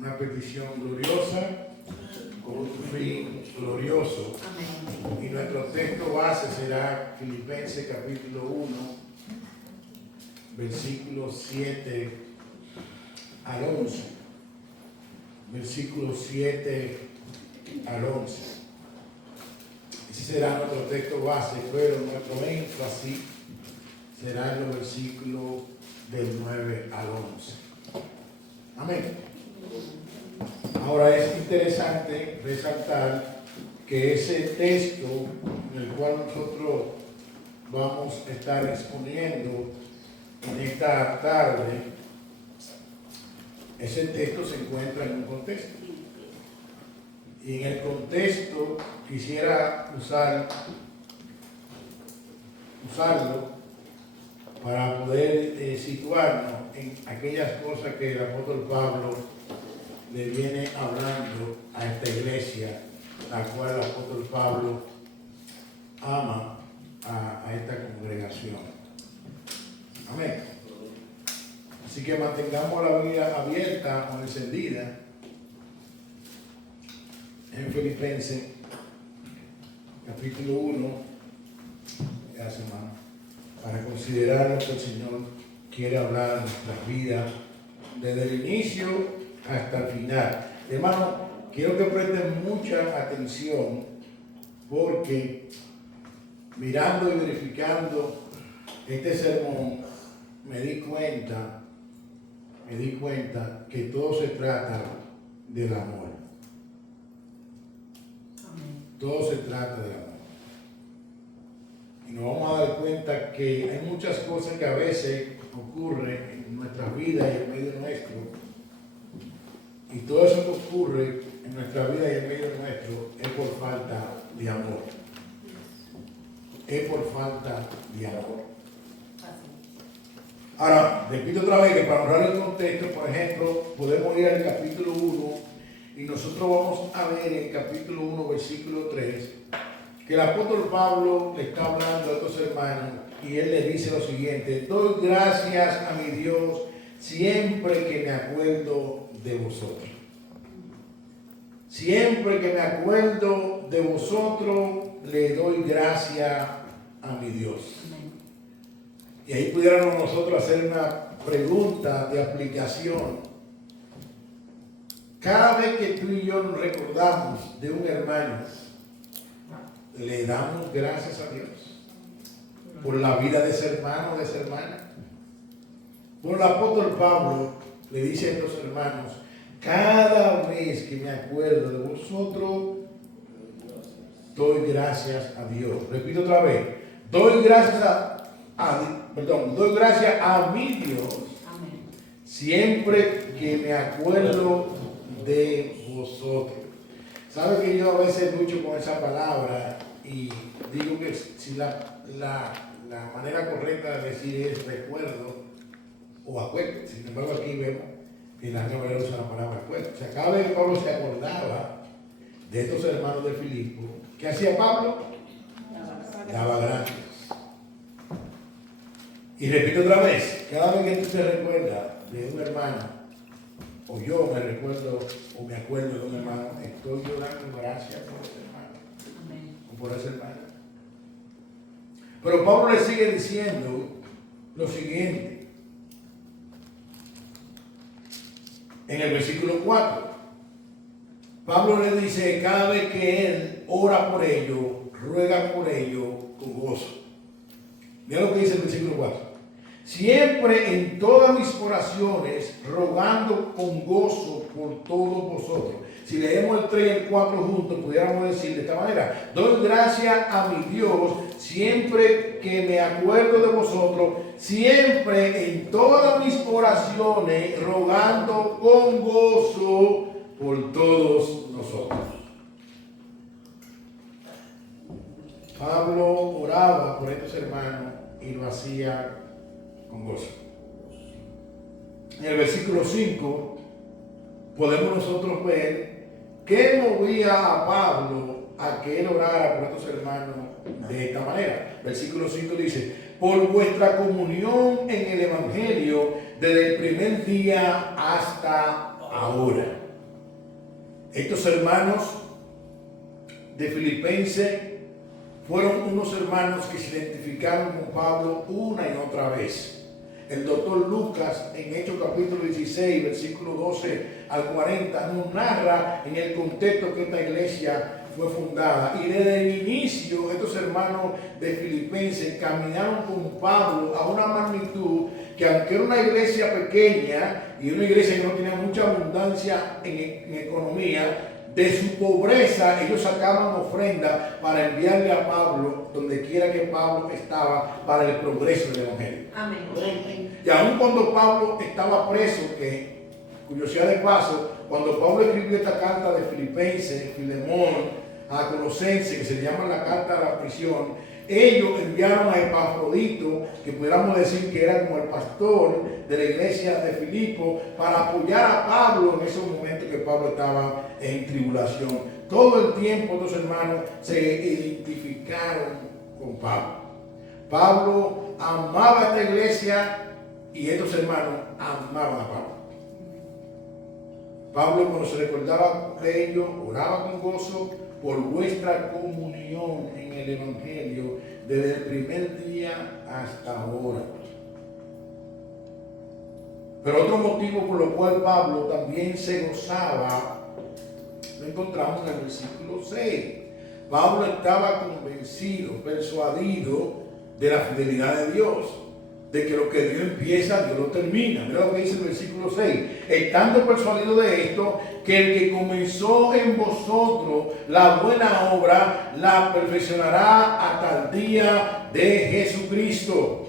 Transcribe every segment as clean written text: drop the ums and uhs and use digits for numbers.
una petición gloriosa con un fin glorioso. Y nuestro texto base será Filipenses capítulo 1, versículos 7 al 11. Versículos 7 al 11. Ese será nuestro texto base, pero nuestro énfasis será en los versículos del 9 al 11. Amén. Ahora es interesante resaltar que ese texto en el cual nosotros vamos a estar exponiendo en esta tarde, ese texto se encuentra en un contexto. Y en el contexto quisiera usarlo para poder situarnos en aquellas cosas que el apóstol Pablo le viene hablando a esta iglesia, la cual el apóstol Pablo ama a esta congregación. Amén. Así que mantengamos la Biblia abierta o encendida en Filipenses capítulo 1, gracias hermano, para considerar lo que el Señor quiere hablar en nuestras vidas desde el inicio hasta el final. Hermano, quiero que presten mucha atención porque mirando y verificando este sermón me di cuenta que todo se trata del amor. Todo se trata del amor. Y nos vamos a dar cuenta que hay muchas cosas que a veces ocurren en nuestras vidas y en medio nuestro. Y todo eso que ocurre en nuestra vida y en medio nuestro es por falta de amor. Es por falta de amor. Ahora, repito otra vez que para honrar el contexto, por ejemplo, podemos ir al capítulo 1 y nosotros vamos a ver en el capítulo 1, versículo 3, que el apóstol Pablo le está hablando a estos hermanos y él les dice lo siguiente: doy gracias a mi Dios siempre que me acuerdo de vosotros. Siempre que me acuerdo de vosotros, le doy gracias a mi Dios. Y ahí pudiéramos nosotros hacer una pregunta de aplicación. Cada vez que tú y yo nos recordamos de un hermano, le damos gracias a Dios por la vida de ese hermano o de esa hermana. Por el apóstol Pablo le dice a estos hermanos: cada vez que me acuerdo de vosotros, doy gracias a Dios. Repito otra vez: doy gracias doy gracias a mi Dios. Amén. Siempre que me acuerdo de vosotros. ¿Sabe que yo a veces lucho con esa palabra y digo que si la manera correcta de decir es recuerdo o acuerdo? Sin embargo, aquí vemos que la Reina Valera usa la palabra acuerdo. O sea, cada vez que Pablo se acordaba de estos hermanos de Filipo, ¿qué hacía Pablo? Daba gracias. Y repito otra vez, cada vez que tú te recuerdas de un hermano, o yo me recuerdo o me acuerdo de un hermano, estoy llorando gracias por ese hermano. Amén. O por esa hermana. Pero Pablo le sigue diciendo lo siguiente. En el versículo 4, Pablo le dice: cada vez que él ora por ellos, ruega por ellos con gozo. Mira lo que dice el versículo 4. Siempre en todas mis oraciones, rogando con gozo por todos vosotros. Si leemos el 3 y el 4 juntos, pudiéramos decir de esta manera: doy gracias a mi Dios siempre que me acuerdo de vosotros, siempre en todas mis oraciones, rogando con gozo por todos nosotros. Pablo oraba por estos hermanos y lo hacía con gozo. En el versículo 5 podemos nosotros ver qué movía a Pablo a que él orara por estos hermanos de esta manera. Versículo 5 dice: por vuestra comunión en el Evangelio desde el primer día hasta ahora. Estos hermanos de Filipenses fueron unos hermanos que se identificaron con Pablo una y otra vez. El doctor Lucas, en Hechos capítulo 16, versículo 12 al 40, nos narra en el contexto que esta iglesia fue fundada. Y desde el inicio, estos hermanos de Filipenses caminaron con Pablo a una magnitud que, aunque era una iglesia pequeña y una iglesia que no tenía mucha abundancia en economía, de su pobreza ellos sacaban ofrenda para enviarle a Pablo donde quiera que Pablo estaba, para el progreso del evangelio. Amén. Y aun cuando Pablo estaba preso, que curiosidad de paso, cuando Pablo escribió esta carta de Filipenses, Filemón, a Colosenses, que se llama la carta de la prisión, ellos enviaron a Epafrodito, que pudiéramos decir que era como el pastor de la iglesia de Filipo, para apoyar a Pablo en esos momentos que Pablo estaba en tribulación. Todo el tiempo estos hermanos se identificaron con Pablo. Pablo amaba a esta iglesia y estos hermanos amaban a Pablo. Pablo, cuando se recordaba de ellos, oraba con gozo por vuestra comunión en el evangelio desde el primer día hasta ahora. Pero otro motivo por lo cual Pablo también se gozaba lo encontramos en el versículo 6. Pablo estaba convencido, persuadido de la fidelidad de Dios, de que lo que Dios empieza, Dios lo termina. Mira lo que dice el versículo 6. Estando persuadido de esto, que el que comenzó en vosotros la buena obra, la perfeccionará hasta el día de Jesucristo.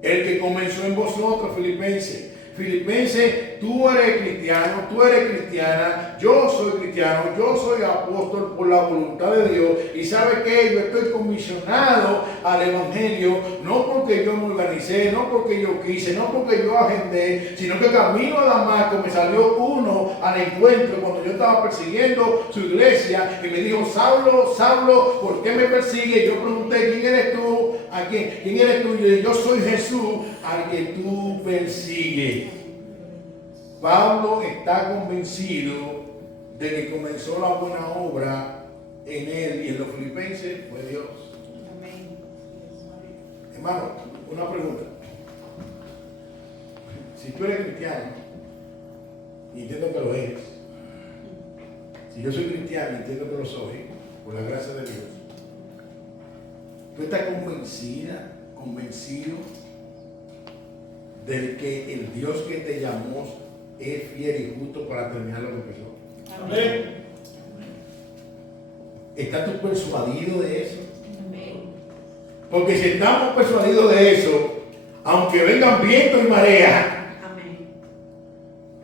El que comenzó en vosotros, Filipenses. Filipenses, tú eres cristiano, tú eres cristiana, yo soy cristiano, yo soy apóstol por la voluntad de Dios. Y sabe que yo estoy comisionado al evangelio, no porque yo me organicé, no porque yo quise, no porque yo agendé, sino que camino a Damasco me salió uno al encuentro cuando yo estaba persiguiendo su iglesia y me dijo: Saulo, Saulo, ¿por qué me persigue? Yo pregunté: ¿quién eres tú? ¿A quién eres tú? Y yo dije: yo soy Jesús al que tú persigues. Pablo está convencido de que comenzó la buena obra en él y en los filipenses fue Dios. Amén. Hermano, una pregunta. Si tú eres cristiano, y entiendo que lo eres, si yo soy cristiano y entiendo que lo soy, por la gracia de Dios, ¿tú estás convencido de que el Dios que te llamó es fiel y justo para terminar lo que empezó? Amén. ¿Estás tú persuadido de eso? Amén. Porque si estamos persuadidos de eso, aunque vengan viento y marea, Amén.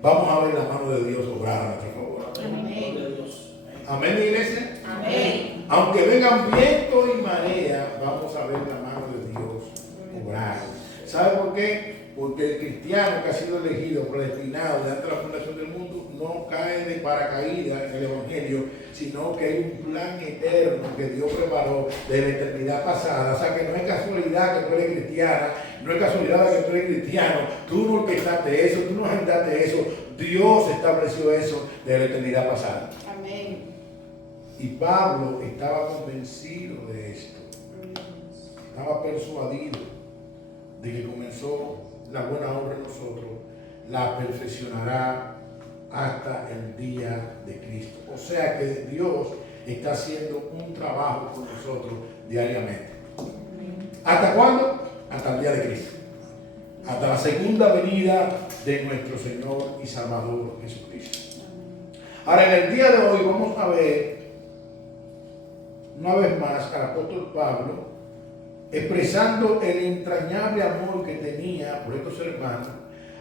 vamos a ver la mano de Dios obrar a nuestro favor. Amén. Amén, iglesia. Amén. Aunque vengan viento y marea, vamos a ver la mano de Dios obrar. ¿Sabe por qué? Porque el cristiano que ha sido elegido, predestinado desde la fundación del mundo, no cae de paracaídas en el evangelio, sino que hay un plan eterno que Dios preparó desde la eternidad pasada. O sea que no es casualidad que tú eres cristiana, no es casualidad que tú eres cristiano, tú no orquestaste eso, tú no agendaste eso, Dios estableció eso desde la eternidad pasada. Amén. Y Pablo estaba convencido de esto, estaba persuadido de que comenzó la buena obra en nosotros, la perfeccionará hasta el día de Cristo. O sea que Dios está haciendo un trabajo con nosotros diariamente. ¿Hasta cuándo? Hasta el día de Cristo. Hasta la segunda venida de nuestro Señor y Salvador Jesucristo. Ahora, en el día de hoy vamos a ver una vez más al apóstol Pablo expresando el entrañable amor que tenía por estos hermanos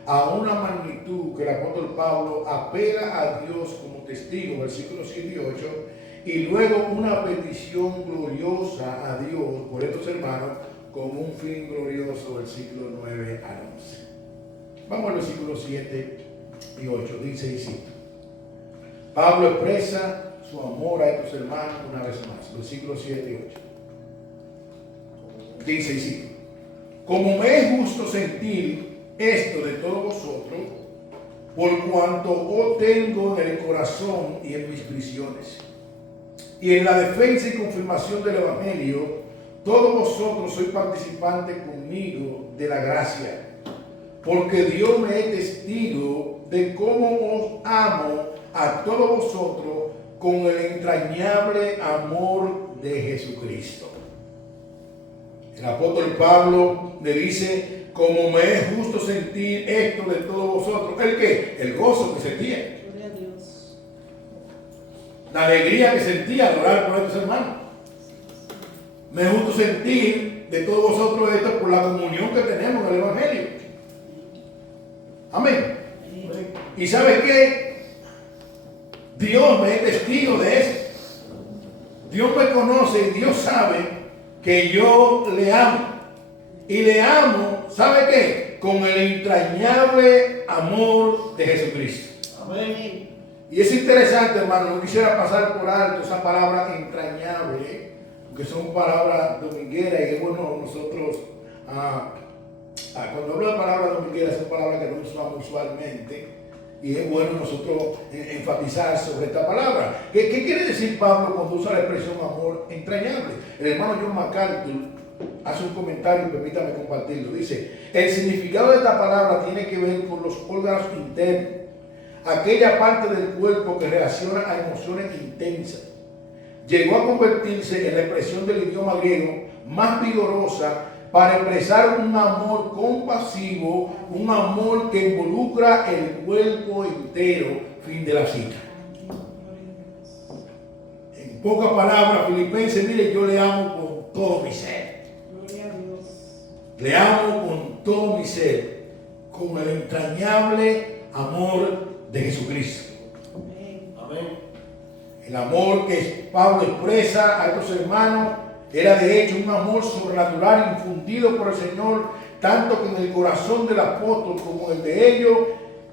a una magnitud que el apóstol Pablo apela a Dios como testigo, versículos 7 y 8, y luego una petición gloriosa a Dios por estos hermanos con un fin glorioso, versículos 9 al 11. Vamos al versículo 7 y 8, dice y cito. Pablo expresa su amor a estos hermanos una vez más, versículos 7 y 8. Dice y cito: como me es justo sentir esto de todos vosotros, por cuanto os tengo en el corazón y en mis prisiones. Y en la defensa y confirmación del Evangelio, todos vosotros sois participantes conmigo de la gracia, porque Dios me es testigo de cómo os amo a todos vosotros con el entrañable amor de Jesucristo. El apóstol Pablo le dice: como me es justo sentir esto de todos vosotros. ¿El qué? El gozo que sentía. Gloria a Dios. La alegría que sentía al orar por estos hermanos. Me es justo sentir de todos vosotros esto por la comunión que tenemos en el Evangelio. Amén. ¿Y sabe qué? Dios me es testigo de eso. Dios me conoce y Dios sabe que yo le amo. Y le amo, ¿sabe qué? Con el entrañable amor de Jesucristo. Amén. Y es interesante, hermano, no quisiera pasar por alto esa palabra entrañable, porque son palabras domingueras y es bueno nosotros, cuando hablo de palabras domingueras, son palabras que no usamos usualmente, y es bueno nosotros enfatizar sobre esta palabra. ¿Qué quiere decir Pablo cuando usa la expresión amor entrañable? El hermano John MacArthur hace un comentario, permítame compartirlo. Dice: el significado de esta palabra tiene que ver con los órganos internos, aquella parte del cuerpo que reacciona a emociones intensas. Llegó a convertirse en la expresión del idioma griego más vigorosa para expresar un amor compasivo, un amor que involucra el cuerpo entero. Fin de la cita. En pocas palabras, Filipenses, mire, yo le amo con todo mi ser. Gloria a Dios. Le amo con todo mi ser, con el entrañable amor de Jesucristo. Amén. Amén. El amor que Pablo expresa a estos hermanos era de hecho un amor sobrenatural infundido por el Señor, tanto que en el corazón del apóstol como el de ellos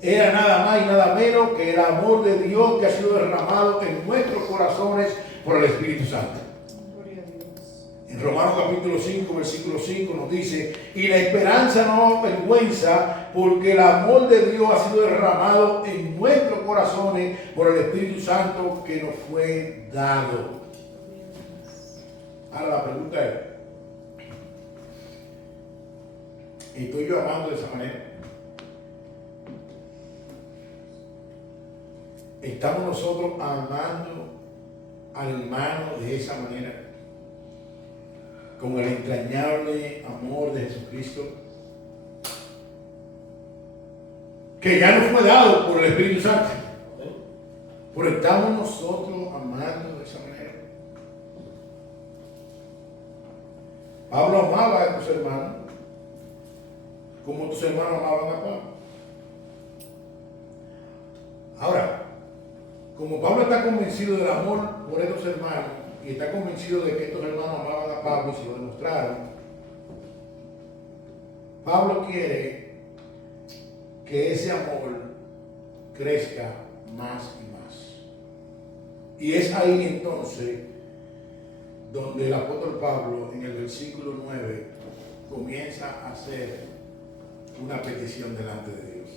era nada más y nada menos que el amor de Dios que ha sido derramado en nuestros corazones por el Espíritu Santo. Gloria a Dios. En Romanos capítulo 5, versículo 5 nos dice: y la esperanza no avergüenza, porque el amor de Dios ha sido derramado en nuestros corazones por el Espíritu Santo que nos fue dado. Ahora la pregunta es: ¿estoy yo amando de esa manera? ¿Estamos nosotros amando al hermano de esa manera? Con el entrañable amor de Jesucristo, que ya nos fue dado por el Espíritu Santo. Pero estamos nosotros amando de esa manera. Pablo amaba a estos hermanos como tus hermanos amaban a Pablo. Ahora, como Pablo está convencido del amor por estos hermanos y está convencido de que estos hermanos amaban a Pablo y se lo demostraron, Pablo quiere que ese amor crezca más y más. Y es ahí entonces donde el apóstol Pablo en el versículo 9 comienza a hacer una petición delante de Dios.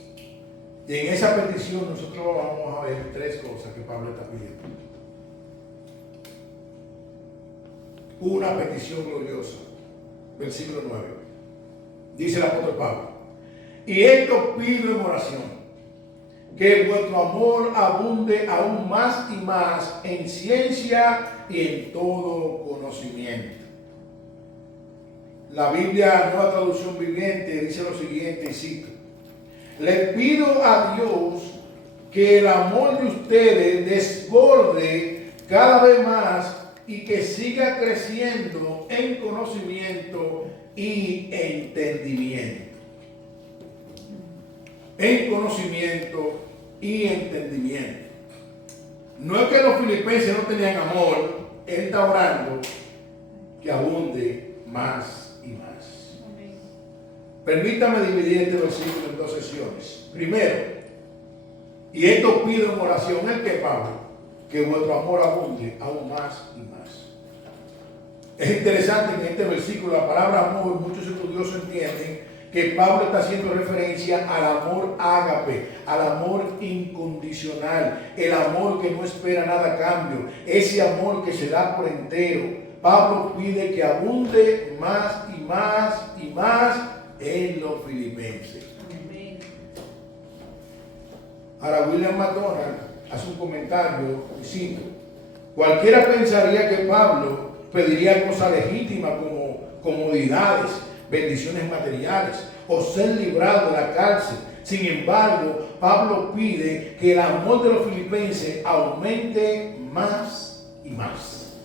Y en esa petición nosotros vamos a ver tres cosas que Pablo está pidiendo. Una petición gloriosa, versículo 9. Dice el apóstol Pablo: y esto pido en oración, que vuestro amor abunde aún más y más en ciencia y en todo conocimiento. La Biblia, Nueva Traducción Viviente, dice lo siguiente, y cito: le pido a Dios que el amor de ustedes desborde cada vez más y que siga creciendo en conocimiento y entendimiento. En conocimiento y entendimiento. No es que los filipenses no tenían amor, él está orando que abunde más y más. Amén. Permítame dividir este versículo en dos secciones. Primero, y esto pido en oración, el que Pablo, que vuestro amor abunde aún más y más. Es interesante en este versículo la palabra amor, muchos estudiosos entienden que Pablo está haciendo referencia al amor ágape, al amor incondicional, el amor que no espera nada a cambio, ese amor que se da por entero. Pablo pide que abunde más y más y más en los filipenses. Amén. Ahora William McDonald hace un comentario y cito: cualquiera pensaría que Pablo pediría cosas legítimas como comodidades, bendiciones materiales o ser librado de la cárcel. Sin embargo, Pablo pide que el amor de los filipenses aumente más y más.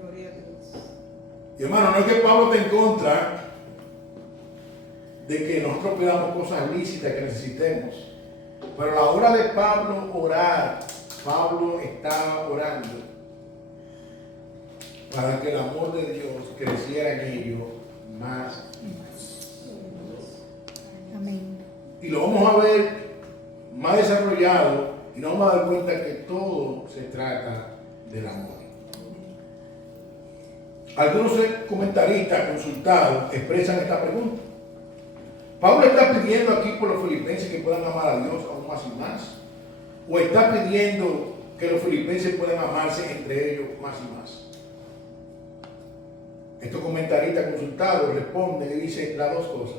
Gloria a Dios. Y hermano, no es que Pablo esté en contra de que nosotros pidamos cosas lícitas que necesitemos, pero a la hora de Pablo orar, Pablo está orando para que el amor de Dios creciera en ellos más y más. Amén. Y lo vamos a ver más desarrollado y nos vamos a dar cuenta que todo se trata del amor. Algunos comentaristas consultados expresan esta pregunta: ¿Pablo está pidiendo aquí por los filipenses que puedan amar a Dios aún más y más? ¿O está pidiendo que los filipenses puedan amarse entre ellos más y más? Estos comentaristas consultados responden y dicen las dos cosas.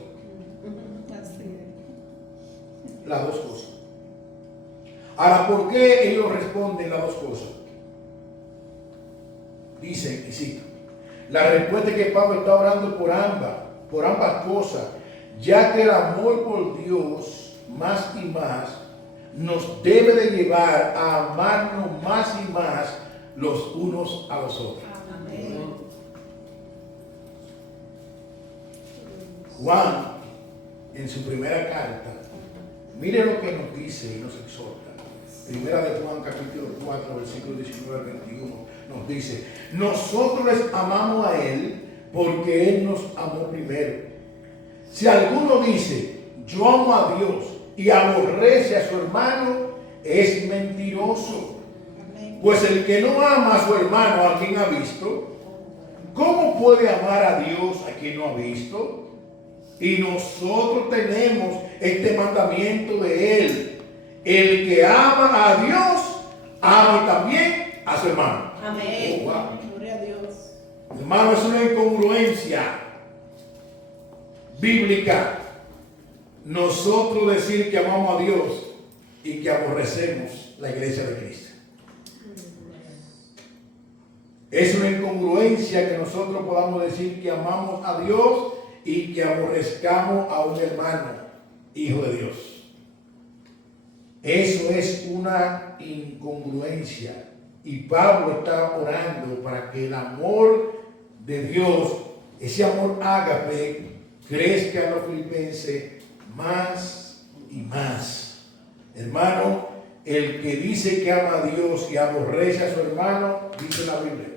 Así es. Las dos cosas. Ahora, ¿por qué ellos responden las dos cosas? Dicen, y cito: la respuesta es que Pablo está orando por ambas cosas, ya que el amor por Dios más y más nos debe de llevar a amarnos más y más los unos a los otros. Amén. Juan, en su primera carta, mire lo que nos dice y nos exhorta. Primera de Juan, capítulo 4, versículos 19 al 21, nos dice: nosotros les amamos a Él porque Él nos amó primero. Si alguno dice, yo amo a Dios, y aborrece a su hermano, es mentiroso. Amén. Pues el que no ama a su hermano a quien ha visto, ¿cómo puede amar a Dios a quien no ha visto? Y nosotros tenemos este mandamiento de Él: el que ama a Dios, ama también a su hermano. Amén. Oh, wow. Gloria a Dios. Hermano, es una incongruencia bíblica nosotros decir que amamos a Dios y que aborrecemos la iglesia de Cristo. Es una incongruencia que nosotros podamos decir que amamos a Dios y que aborrezcamos a un hermano, hijo de Dios. Eso es una incongruencia. Y Pablo está orando para que el amor de Dios, ese amor ágape, crezca en los filipenses más y más. Hermano, el que dice que ama a Dios y aborrece a su hermano, dice la Biblia,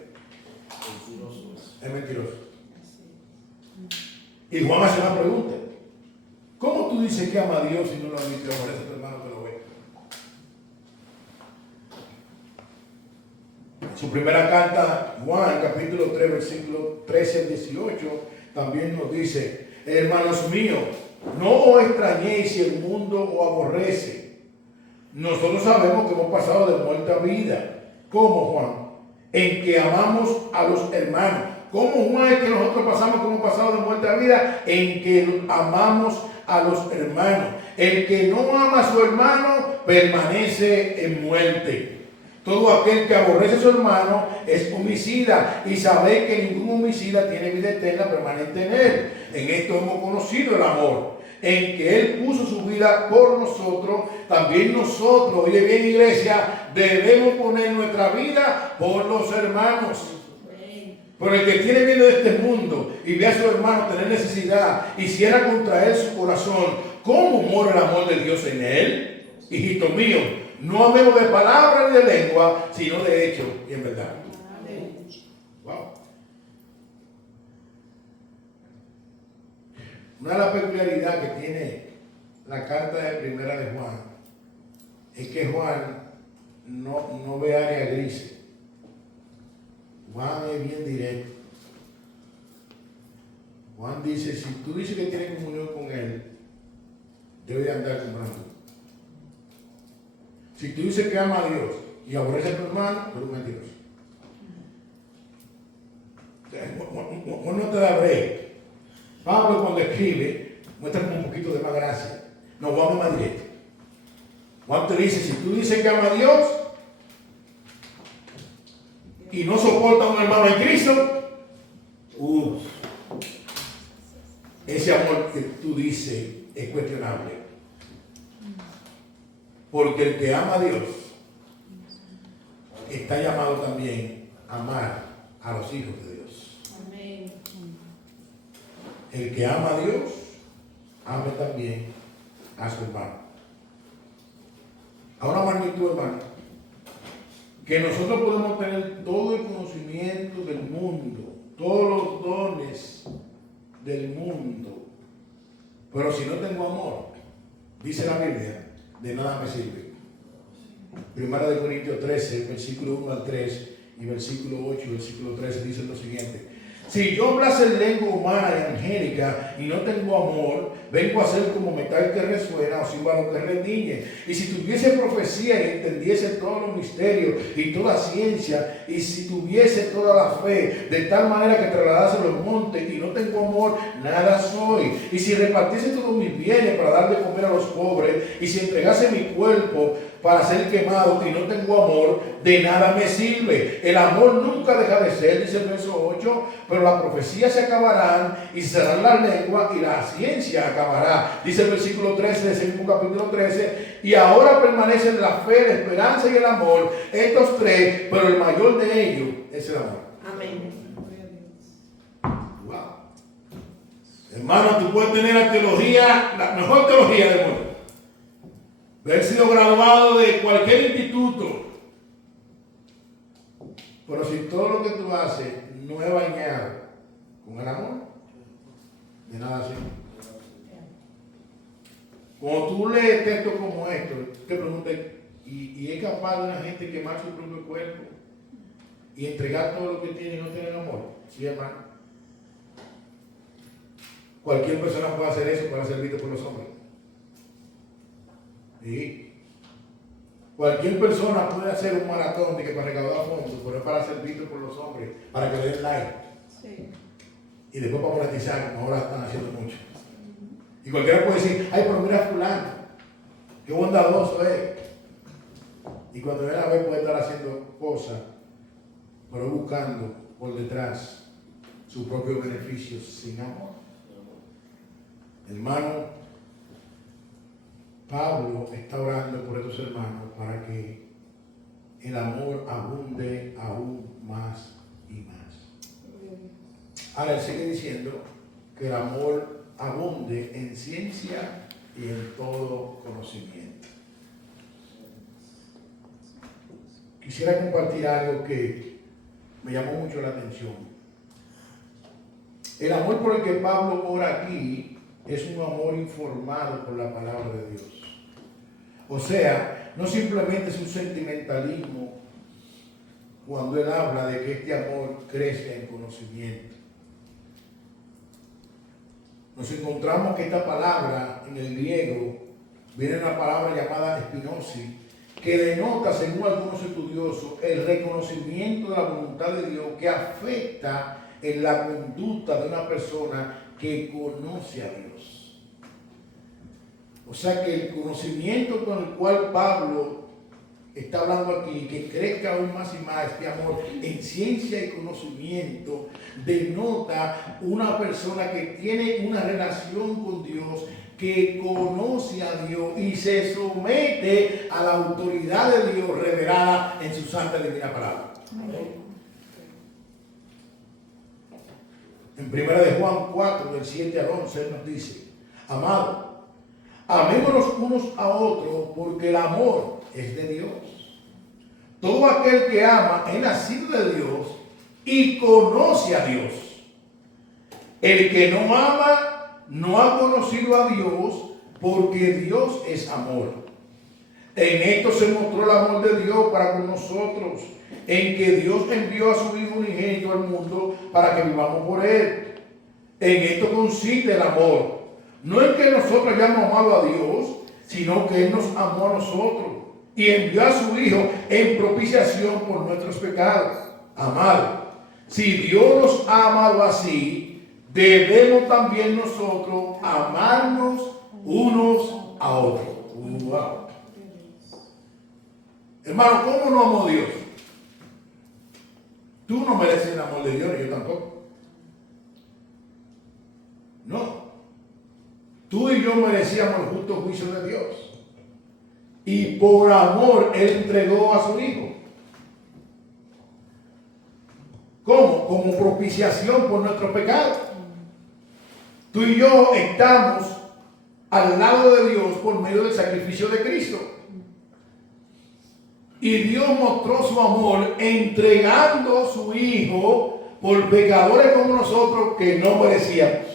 es mentiroso. Y Juan hace una pregunta: ¿cómo tú dices que ama a Dios y no lo amas y aborrece a tu hermano que lo ve? En su primera carta, Juan, capítulo 3, versículo 13 al 18, también nos dice: hermanos míos, no os extrañéis si el mundo os aborrece. Nosotros sabemos que hemos pasado de muerte a vida. ¿Cómo, Juan? En que amamos a los hermanos. ¿Cómo, Juan, es que nosotros pasamos como pasado de muerte a vida? En que amamos a los hermanos. El que no ama a su hermano permanece en muerte. Todo aquel que aborrece a su hermano es homicida, y sabéis que ningún homicida tiene vida eterna permanente en él. En esto hemos conocido el amor, en que Él puso su vida por nosotros. También nosotros, oye bien, iglesia, debemos poner nuestra vida por los hermanos. Por el que tiene miedo de este mundo y ve a su hermano tener necesidad y cierra contra él su corazón, ¿cómo mora el amor de Dios en él? Hijito mío, no amemos de palabra ni de lengua, sino de hecho y en verdad. Amén. Wow. Una de las peculiaridades que tiene la carta de primera de Juan es que Juan no ve área gris. Juan es bien directo. Juan dice, si tú dices que tienes comunión con Él, debe de andar comprando. Si tú dices que ama a Dios y aborreces a tu hermano, tú eres un mentiroso. Juan no te da break. Pablo cuando escribe, muestra como un poquito de más gracia. No, Juan es más directo. Juan te dice, si tú dices que ama a Dios y no soporta a un hermano en Cristo, ese amor que tú dices es cuestionable. Porque el que ama a Dios está llamado también a amar a los hijos de Dios. Amén. El que ama a Dios, ama también a su hermano. A una magnitud, hermano, que nosotros podemos tener todo el conocimiento del mundo, todos los dones del mundo, pero si no tengo amor, dice la Biblia, de nada me sirve. Primera de Corintios 13, versículo 1 al 3 y versículo 8 y versículo 13 dicen lo siguiente: si yo hablase en lengua humana y angélica y no tengo amor, vengo a ser como metal que resuena o címbalo que rediñe. Y si tuviese profecía y entendiese todos los misterios y toda ciencia, y si tuviese toda la fe, de tal manera que trasladase los montes y no tengo amor, nada soy. Y si repartiese todos mis bienes para dar de comer a los pobres, y si entregase mi cuerpo para ser quemado y no tengo amor, de nada me sirve. El amor nunca deja de ser, dice el verso 8, pero las profecías se acabarán y cerrarán la lengua y la ciencia acabará. Dice el versículo 13 de ese mismo capítulo 13, y ahora permanecen la fe, la esperanza y el amor, estos tres, pero el mayor de ellos es el amor. Amén. Wow. Hermano, tú puedes tener la teología, la mejor teología del mundo, haber sido graduado de cualquier instituto, pero si todo lo que tú haces no es bañado con el amor, de nada sirve. Cuando tú lees textos como estos, te preguntas, ¿y es capaz de una gente quemar su propio cuerpo y entregar todo lo que tiene y no tener amor? Sí, hermano. Cualquier persona puede hacer eso para ser visto por los hombres. Sí. Cualquier persona puede hacer un maratón de que para recaudar fondos, pero es para ser visto por los hombres, para que le den like. Sí. Y después para monetizar, como ahora están haciendo mucho. Y cualquiera puede decir, ay, pero mira a fulano, qué bondadoso es. Y cuando viene a ver puede estar haciendo cosas, pero buscando por detrás su propio beneficio sin amor. Hermano, Pablo está orando por estos hermanos para que el amor abunde aún más y más. Ahora él sigue diciendo que el amor abunde en ciencia y en todo conocimiento. Quisiera compartir algo que me llamó mucho la atención. El amor por el que Pablo ora aquí es un amor informado por la palabra de Dios. O sea, no simplemente es un sentimentalismo cuando él habla de que este amor crece en conocimiento. Nos encontramos que esta palabra en el griego viene de una palabra llamada espinosis, que denota, según algunos estudiosos, el reconocimiento de la voluntad de Dios que afecta en la conducta de una persona que conoce a Dios. O sea que el conocimiento con el cual Pablo está hablando aquí, que crezca aún más y más este amor en ciencia y conocimiento, denota una persona que tiene una relación con Dios, que conoce a Dios y se somete a la autoridad de Dios revelada en su santa y divina palabra. En 1 de Juan 4, del 7 al 11, él nos dice: amado, amémonos unos a otros, porque el amor es de Dios. Todo aquel que ama es nacido de Dios y conoce a Dios. El que no ama no ha conocido a Dios, porque Dios es amor. En esto se mostró el amor de Dios para con nosotros, en que Dios envió a su Hijo unigénito al mundo para que vivamos por Él. En esto consiste el amor. No en que nosotros hayamos amado a Dios, sino que Él nos amó a nosotros y envió a su Hijo en propiciación por nuestros pecados. Amado, si Dios nos ha amado así, debemos también nosotros amarnos unos a otros. Wow. Hermano, ¿cómo no amó Dios? Tú no mereces el amor de Dios, ni yo tampoco. No. Tú y yo merecíamos el justo juicio de Dios. Y por amor Él entregó a su Hijo. ¿Cómo? Como propiciación por nuestros pecados. Tú y yo estamos al lado de Dios por medio del sacrificio de Cristo. Y Dios mostró su amor entregando a su Hijo por pecadores como nosotros que no merecíamos.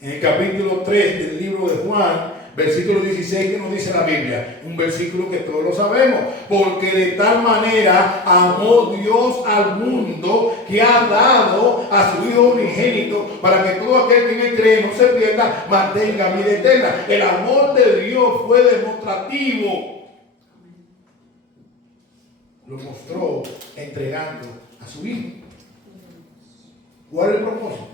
En el capítulo 3 del libro de Juan, versículo 16, que nos dice la Biblia, un versículo que todos lo sabemos, porque de tal manera amó Dios al mundo que ha dado a su Hijo unigénito para que todo aquel que en él cree no se pierda, mantenga vida eterna. El amor de Dios fue demostrativo. Lo mostró entregando a su Hijo. ¿Cuál es el propósito?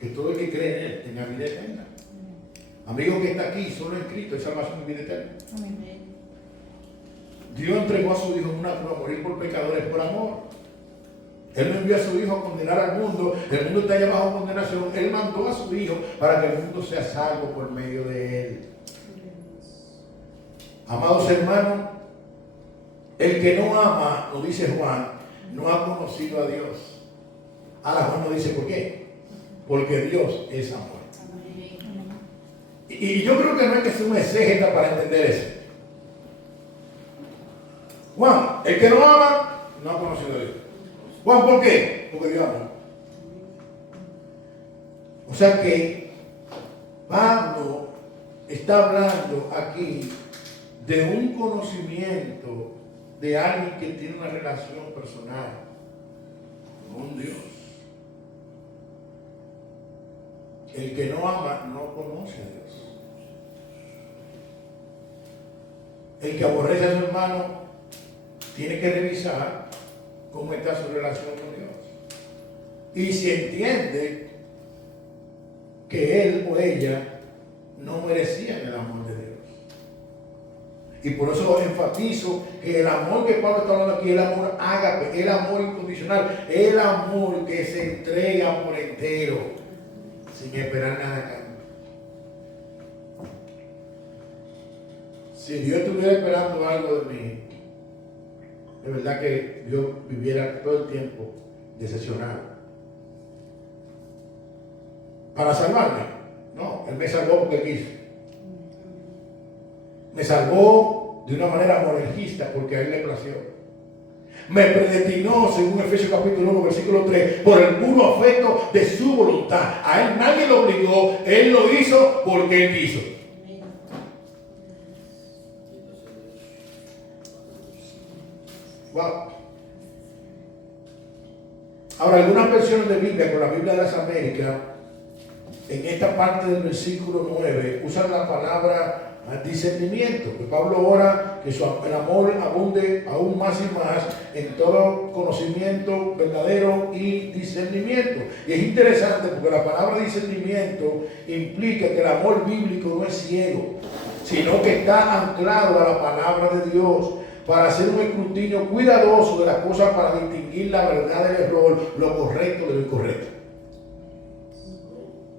Que todo el que cree en Él tenga vida eterna. Amigo que está aquí, solo en Cristo hay salvación y vida eterna. Amén. Dios entregó a su Hijo en una cruz a morir por pecadores por amor. Él no envió a su Hijo a condenar al mundo. El mundo está ya bajo condenación. Él mandó a su Hijo para que el mundo sea salvo por medio de Él. Amados hermanos, el que no ama, lo dice Juan, no ha conocido a Dios. Ahora Juan no dice por qué. Porque Dios es amor. Y yo creo que no hay que ser un exégeta para entender eso. Juan, el que no ama, no ha conocido a Dios. Juan, ¿por qué? Porque Dios ama. O sea que Pablo está hablando aquí de un conocimiento de alguien que tiene una relación personal con Dios. El que no ama no conoce a Dios. El que aborrece a su hermano tiene que revisar cómo está su relación con Dios. Y si entiende que él o ella no merecían el amor de Dios. Y por eso enfatizo que el amor que Pablo está hablando aquí, el amor ágape, el amor incondicional, el amor que se entrega por entero, sin esperar nada a cambio. Si Dios estuviera esperando algo de mí, de verdad que Dios viviera todo el tiempo decepcionado. ¿Para salvarme? No, Él me salvó porque quiso. Me salvó de una manera monergista porque a Él le plació. Me predestinó, según Efesios capítulo 1, versículo 3, por el puro afecto de su voluntad. A Él nadie lo obligó, Él lo hizo porque Él quiso. Wow. Ahora, algunas versiones de Biblia, con la Biblia de las Américas, en esta parte del versículo 9, usan la palabra discernimiento, que Pablo ora que el amor abunde aún más y más en todo conocimiento verdadero y discernimiento. Y es interesante porque la palabra discernimiento implica que el amor bíblico no es ciego, sino que está anclado a la palabra de Dios para hacer un escrutinio cuidadoso de las cosas, para distinguir la verdad del error, lo correcto de lo incorrecto.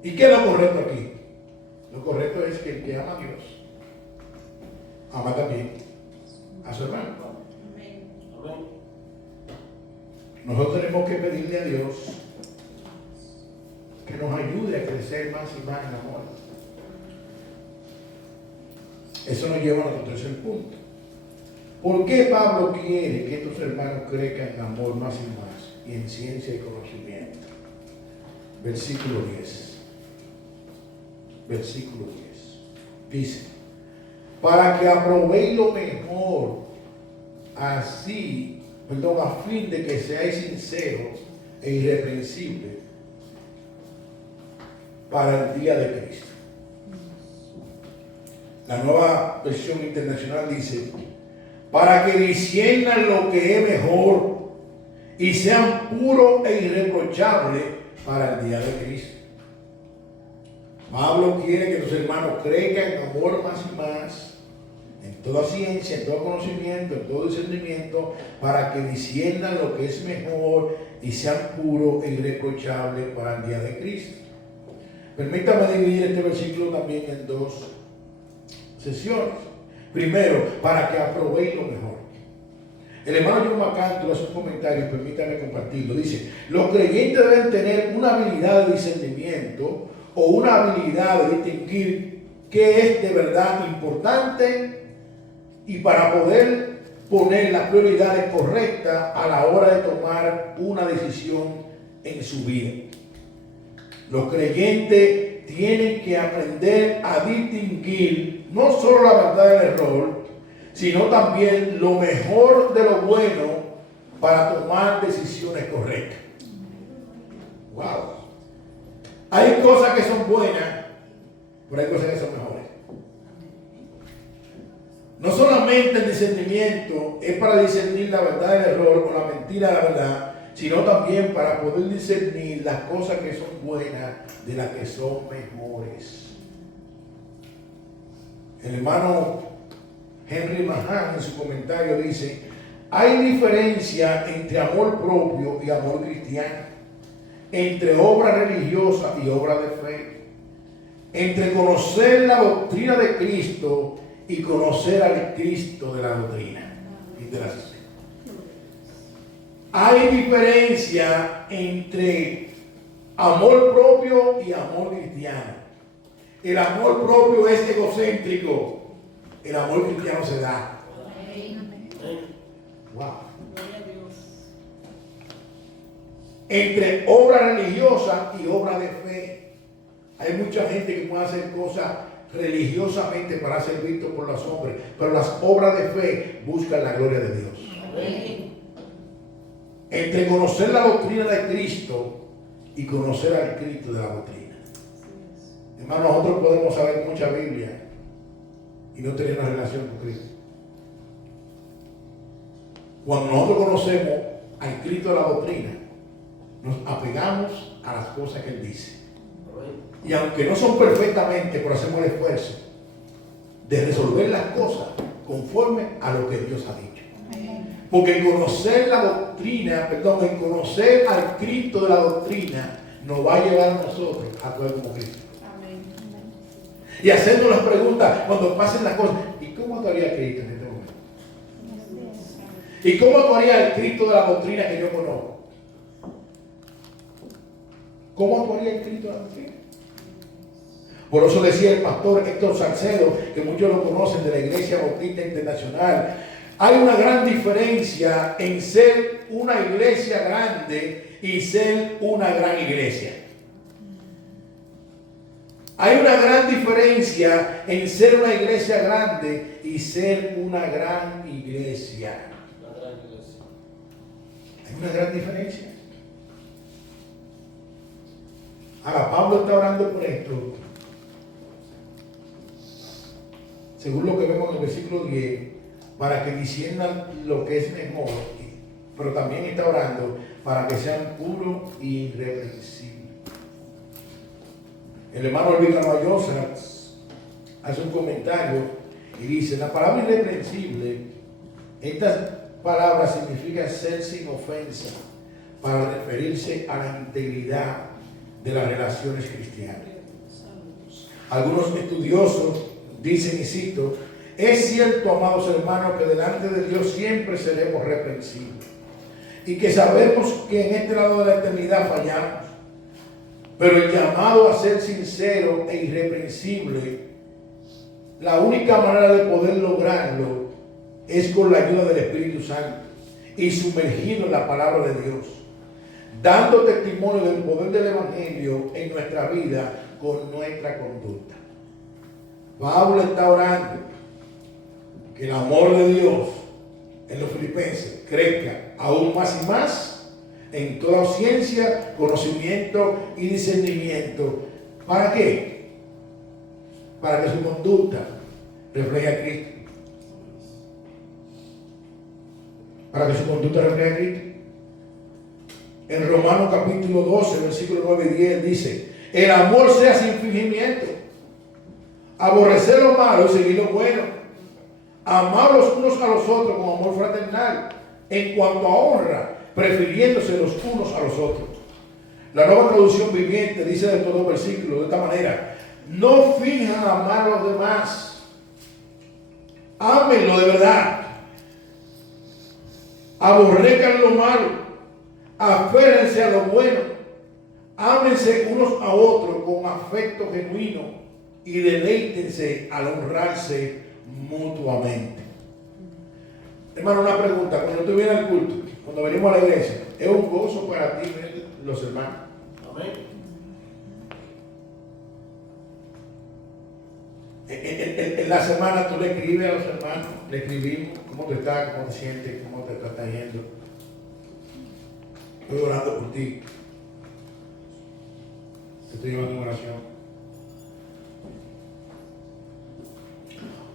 ¿Y qué es lo correcto aquí? Lo correcto es que el que ama a Dios ama también a su hermano. Nosotros tenemos que pedirle a Dios que nos ayude a crecer más y más en amor. Eso nos lleva a nuestro tercer punto. ¿Por qué Pablo quiere que estos hermanos crezcan en amor más y más y en ciencia y conocimiento? Versículo 10. Versículo 10. Dice: para que aprobéis lo mejor, a fin de que seáis sinceros e irreprensible para el día de Cristo. La Nueva Versión Internacional dice, para que disciernan lo que es mejor y sean puros e irreprochables para el día de Cristo. Pablo quiere que los hermanos crezcan en amor más y más, en toda ciencia, en todo conocimiento, en todo discernimiento, para que disciernan lo que es mejor y sean puros e irreprochables para el día de Cristo. Permítame dividir este versículo también en dos sesiones. Primero, para que aprobéis lo mejor. El hermano John MacArthur hace un comentario, permítame compartirlo. Dice, los creyentes deben tener una habilidad de discernimiento o una habilidad de distinguir qué es de verdad importante y para poder poner las prioridades correctas a la hora de tomar una decisión en su vida. Los creyentes tienen que aprender a distinguir no solo la verdad del error, sino también lo mejor de lo bueno para tomar decisiones correctas. Wow. Hay cosas que son buenas, pero hay cosas que son mejores. No solamente el discernimiento es para discernir la verdad del error o la mentira de la verdad, sino también para poder discernir las cosas que son buenas de las que son mejores. El hermano Henry Mahan en su comentario dice, hay diferencia entre amor propio y amor cristiano, entre obra religiosa y obra de fe, entre conocer la doctrina de Cristo y conocer al Cristo de la doctrina. Hay diferencia entre amor propio y amor cristiano. El amor propio es egocéntrico. El amor cristiano se da. Wow. Entre obra religiosa y obra de fe. Hay mucha gente que puede hacer cosas religiosamente para ser visto por los hombres, pero las obras de fe buscan la gloria de Dios. Entre conocer la doctrina de Cristo y conocer al Cristo de la doctrina. Hermano, nosotros podemos saber mucha Biblia y no tener una relación con Cristo. Cuando nosotros conocemos al Cristo de la doctrina, nos apegamos a las cosas que Él dice. Y aunque no son perfectamente, pero hacemos el esfuerzo de resolver las cosas conforme a lo que Dios ha dicho. Porque en conocer la doctrina, en conocer al Cristo de la doctrina, nos va a llevar a nosotros a actuar como Cristo. Y hacernos las preguntas cuando pasen las cosas. ¿Y cómo actuaría Cristo en este momento? ¿Y cómo actuaría el Cristo de la doctrina que yo conozco? ¿Cómo actuaría el Cristo de la doctrina? Por eso decía el pastor Héctor Salcedo, que muchos lo conocen, de la Iglesia Bautista Internacional, hay una gran diferencia en ser una iglesia grande y ser una gran iglesia. Hay una gran diferencia en ser una iglesia grande y ser una gran iglesia. Hay una gran diferencia. Ahora, Pablo está orando por esto. Según lo que vemos en el versículo 10, para que disciernan lo que es mejor, pero también está orando para que sean puros y irreprensibles. El hermano Elvira Mayosa hace un comentario y dice, la palabra irreprensible, esta palabra significa ser sin ofensa, para referirse a la integridad de las relaciones cristianas. Algunos estudiosos dicen, y cito, es cierto, amados hermanos, que delante de Dios siempre seremos reprensibles y que sabemos que en este lado de la eternidad fallamos, pero el llamado a ser sincero e irreprensible, la única manera de poder lograrlo es con la ayuda del Espíritu Santo y sumergido en la palabra de Dios, dando testimonio del poder del Evangelio en nuestra vida con nuestra conducta. Pablo está orando que el amor de Dios en los filipenses crezca aún más y más en toda ciencia, conocimiento y discernimiento. ¿Para qué? Para que su conducta refleje a Cristo. Para que su conducta refleje a Cristo. En Romanos capítulo 12, versículos 9 y 10 dice: el amor sea sin fingimiento, aborrecer lo malo y seguir lo bueno, amar los unos a los otros con amor fraternal, en cuanto a honra, prefiriéndose los unos a los otros. La Nueva Traducción Viviente dice de estos dos versículos de esta manera: no finjan amar a los demás, ámenlo de verdad, aborrezcan lo malo, aférrense a lo bueno, ámense unos a otros con afecto genuino y deleítense al honrarse mutuamente. Hermano, una pregunta: cuando tú vienes al culto, cuando venimos a la iglesia, ¿es un gozo para ti ver los hermanos? Amén. En la semana tú le escribes a los hermanos, le escribimos cómo te estás, cómo te sientes, cómo te está yendo. Estoy orando por ti. Te estoy llevando en oración.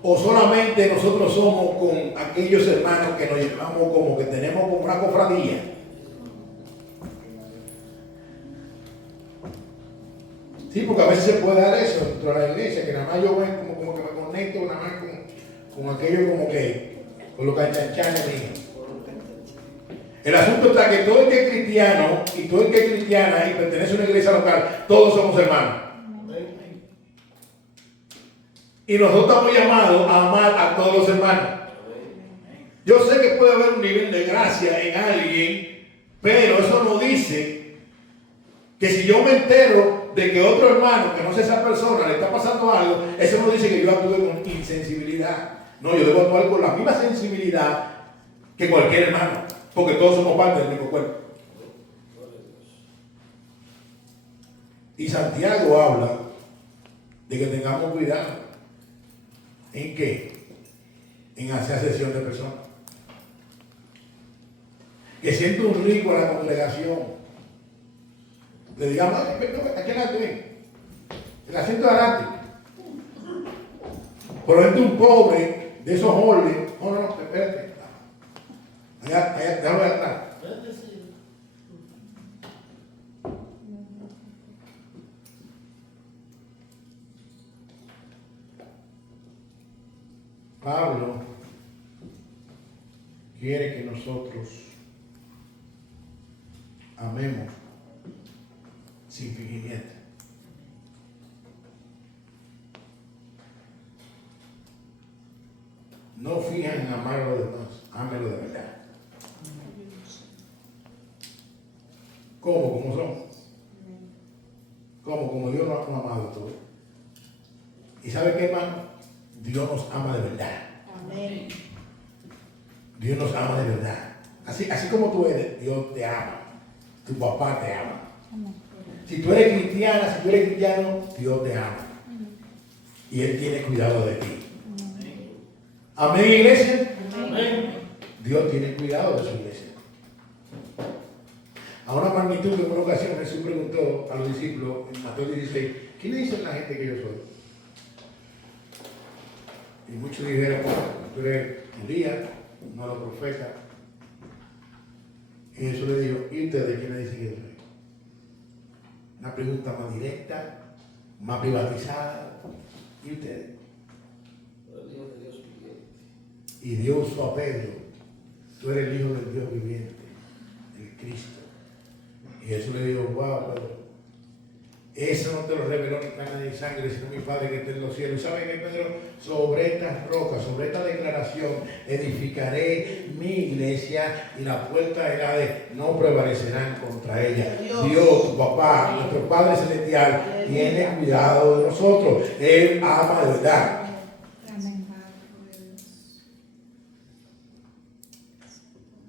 O solamente nosotros somos con aquellos hermanos que nos llevamos como que tenemos como una cofradía. Sí, porque a veces se puede dar eso dentro de la iglesia, que nada más yo ven como que me conecto nada más con aquello como que con los canchanchanes míos. El asunto está que todo el que es cristiano y todo el que es cristiana y pertenece a una iglesia local, todos somos hermanos. Y nosotros estamos llamados a amar a todos los hermanos. Yo sé que puede haber un nivel de gracia en alguien, pero eso no dice que si yo me entero de que otro hermano, que no sé esa persona, le está pasando algo, eso no dice que yo actúe con insensibilidad. No, yo debo actuar con la misma sensibilidad que cualquier hermano, porque todos somos parte del mismo cuerpo. Y Santiago habla de que tengamos cuidado. ¿En qué? En hacer acepción de personas. Que siente un rico a la congregación, le digamos: aquí adelante, el asiento de adelante. Por ejemplo, un pobre de esos jóvenes, no, espérate, allá, déjalo allá atrás. Pablo quiere que nosotros amemos sin fingimiento. No fijan en amar a los demás, ámelo de verdad. ¿Cómo? ¿Cómo son? ¿Cómo? Como Dios nos ha amado a todos. ¿Y sabe qué, hermano? Dios nos ama de verdad. Amén. Dios nos ama de verdad. Así como tú eres, Dios te ama. Tu papá te ama. Si tú eres cristiana, si tú eres cristiano, Dios te ama. Y Él tiene cuidado de ti. Amén, iglesia. Amén. Dios tiene cuidado de su iglesia. A una magnitud que en una ocasión Jesús preguntó a los discípulos en Mateo 16: ¿quién le dice la gente que yo soy? Y muchos dijeron: tú eres Elías, uno de los profetas. Y Jesús le dijo: ¿y ustedes quién le dicen que yo soy? Una pregunta más directa, más privatizada. ¿Y ustedes? Y Dios usó a Pedro: tú eres el Hijo del Dios viviente, el Cristo. Y Jesús le dijo: wow, Pedro, eso no te lo reveló ni carne ni sangre, sino mi Padre que está en los cielos. ¿Y saben qué, Pedro? Sobre estas rocas, sobre esta declaración, edificaré mi iglesia y las puertas del Hades no prevalecerán contra ella. Dios, tu papá, nuestro Padre celestial, tiene cuidado de nosotros. Él ama de verdad.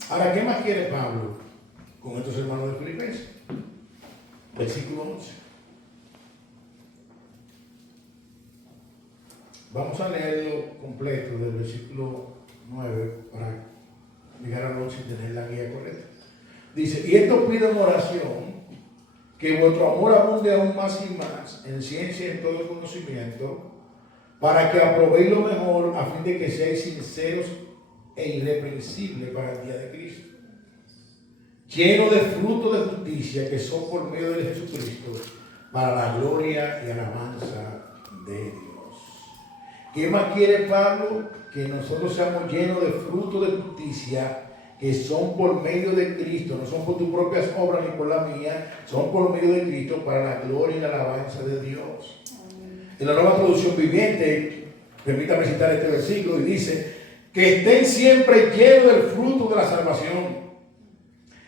Ahora, ¿qué más quiere Pablo con estos hermanos de Filipenses? Versículo 11. Vamos a leerlo completo del versículo 9 para llegar al 11 y tener la guía correcta. Dice, y esto pido en oración, que vuestro amor abunde aún más y más en ciencia y en todo conocimiento, para que aprobéis lo mejor a fin de que seáis sinceros e irreprensibles para el día de Cristo, lleno de frutos de justicia que son por medio de Jesucristo, para la gloria y alabanza de Dios. ¿Qué más quiere Pablo? Que nosotros seamos llenos de frutos de justicia que son por medio de Cristo, no son por tus propias obras ni por la mía, son por medio de Cristo para la gloria y la alabanza de Dios. En la Nueva Traducción Viviente, permítame citar este versículo y dice, que estén siempre llenos del fruto de la salvación.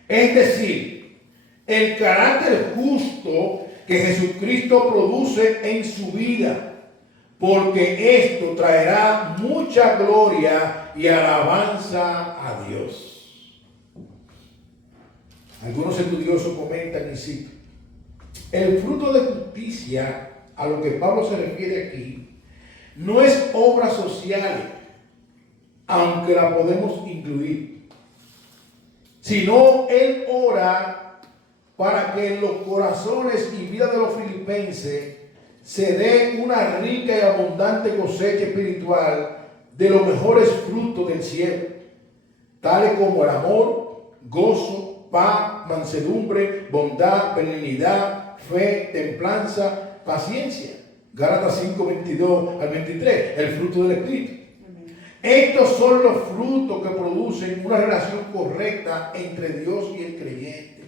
Es decir, el carácter justo que Jesucristo produce en su vida, porque esto traerá mucha gloria y alabanza a Dios. Algunos estudiosos comentan y citan, el fruto de justicia a lo que Pablo se refiere aquí no es obra social, aunque la podemos incluir, sino él ora para que en los corazones y vida de los filipenses se dé una rica y abundante cosecha espiritual de los mejores frutos del cielo, tales como el amor, gozo, paz, mansedumbre, bondad, benignidad, fe, templanza, paciencia. Gálatas 5, 22 al 23, el fruto del Espíritu. Estos son los frutos que producen una relación correcta entre Dios y el creyente.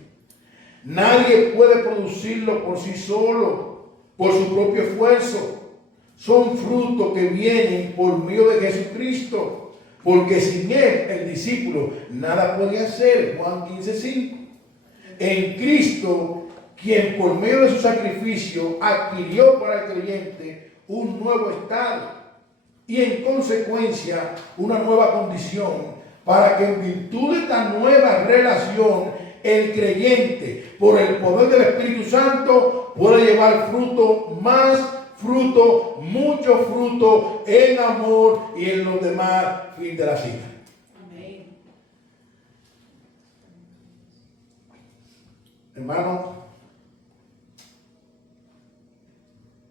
Nadie puede producirlo por sí solo, por su propio esfuerzo. Son frutos que vienen por medio de Jesucristo. Porque sin él, el discípulo, nada puede hacer. Juan 15:5. En Cristo, quien por medio de su sacrificio adquirió para el creyente un nuevo estado y en consecuencia una nueva condición, para que en virtud de esta nueva relación el creyente, por el poder del Espíritu Santo, pueda llevar fruto, más fruto, mucho fruto en amor y en los demás. Fin de la cita. Amén. Hermano,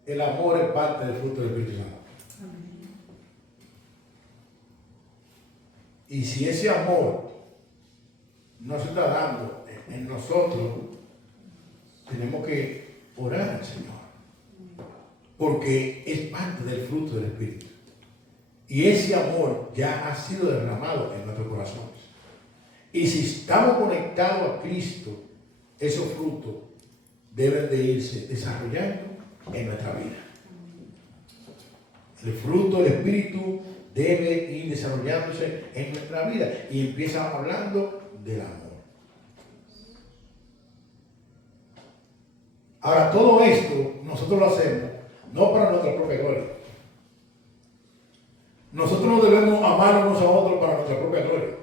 el amor es parte del fruto del Espíritu Santo. Y si ese amor no se está dando en nosotros, tenemos que orar al Señor. Porque es parte del fruto del Espíritu. Y ese amor ya ha sido derramado en nuestros corazones. Y si estamos conectados a Cristo, esos frutos deben de irse desarrollando en nuestra vida. El fruto del Espíritu debe ir desarrollándose en nuestra vida. Y empieza hablando del amor. Ahora, todo esto nosotros lo hacemos no para nuestra propia gloria. Nosotros no debemos amarnos a otros para nuestra propia gloria.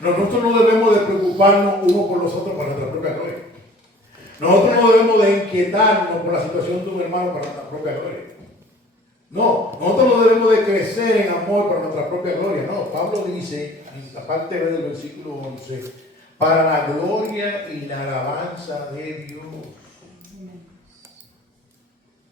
Nosotros no debemos de preocuparnos unos por los otros para nuestra propia gloria. Nosotros no debemos de inquietarnos por la situación de un hermano para nuestra propia gloria. No, nosotros no debemos de crecer en amor para nuestra propia gloria. No, Pablo dice, en la parte B del versículo 11, para la gloria y la alabanza de Dios.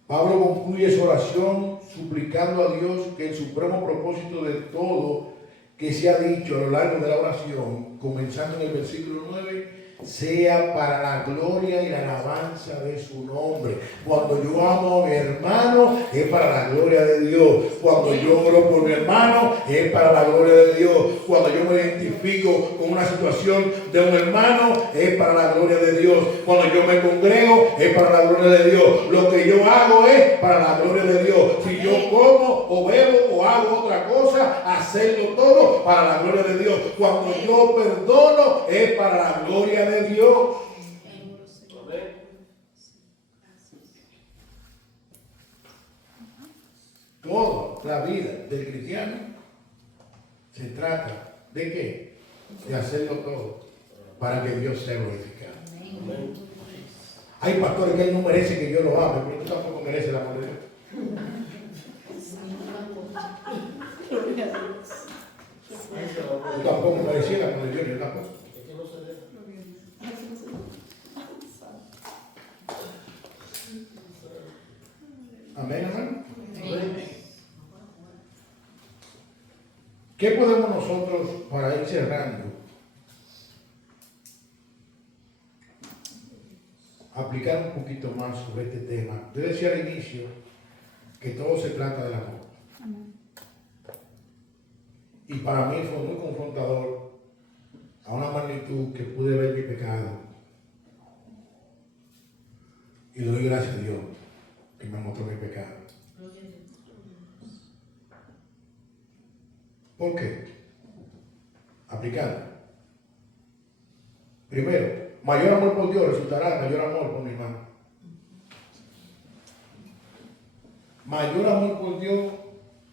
Pablo concluye su oración suplicando a Dios que el supremo propósito de todo que se ha dicho a lo largo de la oración, comenzando en el versículo 9, sea para la gloria y la alabanza de su nombre. Cuando yo amo a mi hermano, es para la gloria de Dios. Cuando yo oro por mi hermano, es para la gloria de Dios. Cuando yo me identifico con una situación de un hermano, es para la gloria de Dios. Cuando yo me congrego, es para la gloria de Dios. Lo que yo hago es para la gloria de Dios. Si yo como o bebo o hago otra cosa, hacerlo todo para la gloria de Dios. Cuando yo perdono, es para la gloria de Dios. Toda la vida del cristiano se trata de qué? De hacerlo todo para que Dios sea glorificado. Hay pastores que él no merece que yo lo ame, pero tú tampoco mereces la amor de Dios. Tú tampoco merecías la amor de Dios, yo tampoco. ¿Qué podemos nosotros, para ir cerrando, aplicar un poquito más sobre este tema? Yo decía al inicio que todo se trata del amor. Amén. Y para mí fue muy confrontador a una magnitud que pude ver mi pecado. Y le doy gracias a Dios que me mostró mi pecado. ¿Por qué? Aplicando. Primero, mayor amor por Dios resultará mayor amor por mi hermano. Mayor amor por Dios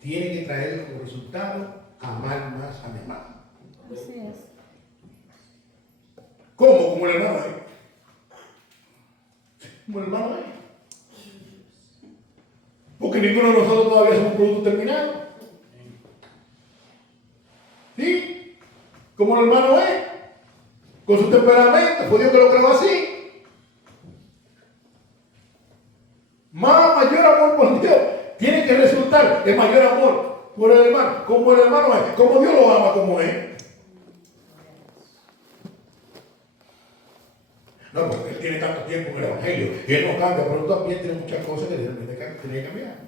tiene que traer como resultado amar más a mi hermano. Así es. ¿Cómo? Como el hermano es. Como el hermano es. Porque ninguno de nosotros todavía somos un producto terminado. ¿Sí? Como el hermano es. Con su temperamento. Fue Dios que lo creó así. Mayor amor por Dios tiene que resultar en mayor amor por el hermano. Como el hermano es. Como Dios lo ama como es. No, porque él tiene tanto tiempo en el Evangelio y él no cambia, pero también tiene muchas cosas que tiene que cambiar.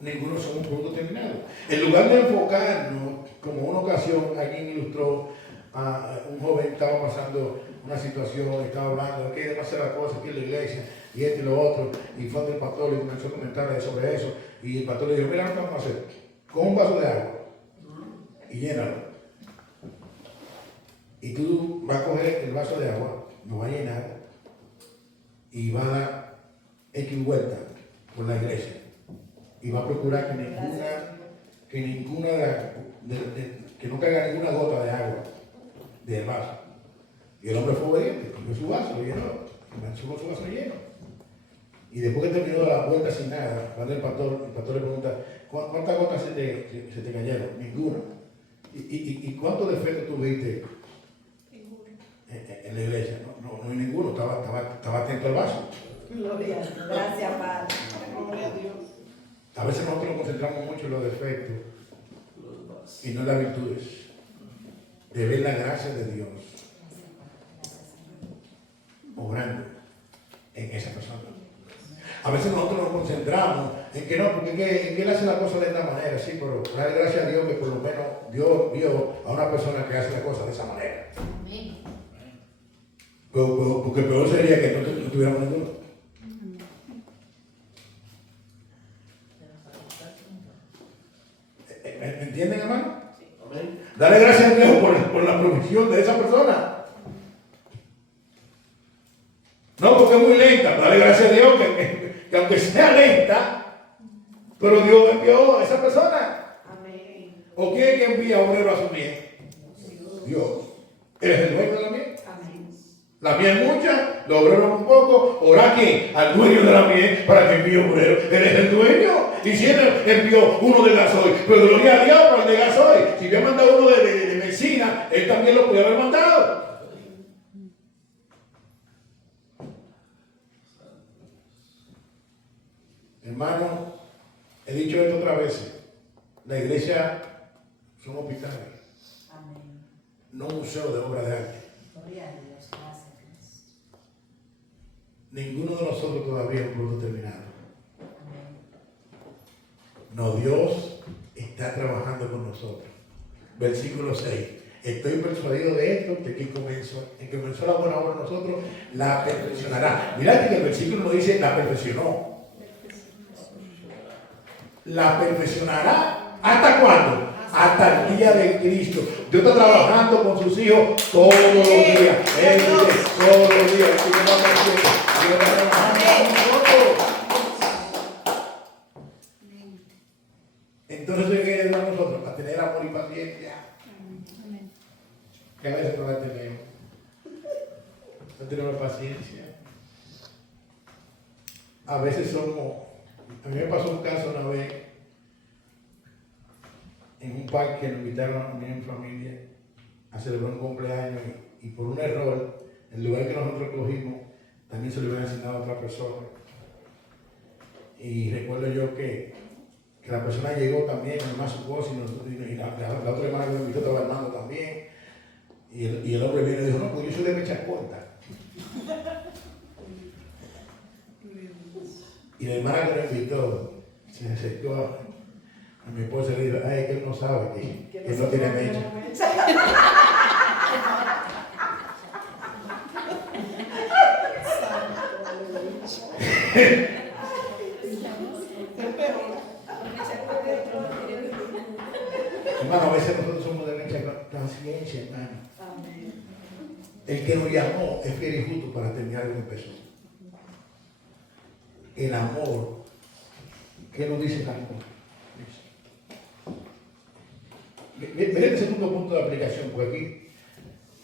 Ninguno son un producto terminado. En lugar de enfocarnos, como una ocasión alguien ilustró, a un joven estaba pasando una situación, estaba hablando, que hay demasiadas cosas aquí en la iglesia, y esto y lo otro, y fue del pastor y comenzó a comentar sobre eso, y el pastor le dijo, mira, ¿qué vamos a hacer? Con un vaso de agua y llénalo. Y tú vas a coger el vaso de agua, lo vas a llenar y va a dar X vuelta por la iglesia. Y va a procurar que no caiga ninguna gota de agua del vaso. Y el hombre fue obediente, cogió su vaso, lo llenó, y manchó su vaso lleno. Y después que terminó la vuelta sin nada, va el pastor le pregunta, ¿cuántas gotas se te cayeron? Ninguna. ¿Y cuántos defectos tuviste en la iglesia? No hay ninguno, estaba atento al vaso. Gloria a Dios. Gracias, Padre. Gloria a Dios. A veces nosotros nos concentramos mucho en los defectos y no en las virtudes. De ver la gracia de Dios obrando en esa persona. A veces nosotros nos concentramos en que no, porque en que él hace la cosa de esta manera, sí, pero dar gracias a Dios que por lo menos Dios vio a una persona que hace la cosa de esa manera. Amén. Porque peor sería que no tuviéramos ninguno. ¿Me entienden, hermano? Amén. Dale gracias a Dios por la provisión de esa persona. No porque es muy lenta, dale gracias a Dios que aunque sea lenta, pero Dios envió a esa persona. Amén. ¿O quién es que envía obrero a su miel? Dios. ¿Eres el dueño de la miel? Amén. La miel mucha, los obreros un poco. ¿Ora quién? Al dueño de la miel para que envíe obrero. Eres el dueño. Y si él envió uno de gasoil, pero gloria a Dios por el de gasoil. Si había mandado uno de benzina, él también lo podía haber mandado. Hermano, he dicho esto otra vez. La iglesia son hospitales, Amén. no un museo de obras de arte. Gloria a Dios. Gracias, Cristo. Ninguno de nosotros todavía es un producto terminado. Amén. No, Dios está trabajando con nosotros. Versículo 6. Estoy persuadido de esto, que el que comenzó la buena obra en nosotros, la perfeccionará. Mirá que el versículo no dice la perfeccionó. La perfeccionará. ¿Hasta cuándo? Hasta el día de Cristo. Dios está trabajando con sus hijos todos los días. Todos los días. Dios está trabajando con nosotros. Entonces, ¿qué quiere dar a nosotros? Para tener amor y paciencia. Amén. Que a veces no la tenemos. No tenemos paciencia. A veces somos. A mí me pasó un caso una vez en un parque, nos invitaron a mí y mi familia a celebrar un cumpleaños y por un error, el lugar que nosotros cogimos también se lo habían asignado a otra persona. Y recuerdo yo que que la persona llegó también, además su voz, y la otra hermana que me invitó estaba hermano también. Y el hombre viene y dijo, no, pues yo soy de mecha corta. Y la hermana que me invitó se acercó a mi esposa y le dijo, ay, es que él no sabe que él no tiene mecha. Hermano, a veces nosotros somos de mecha corta. Paciencia, hermano. El que nos llamó es fiel y justo para terminar lo que empezó. El amor. ¿Qué nos dice el amor? Miren el segundo punto de aplicación, porque aquí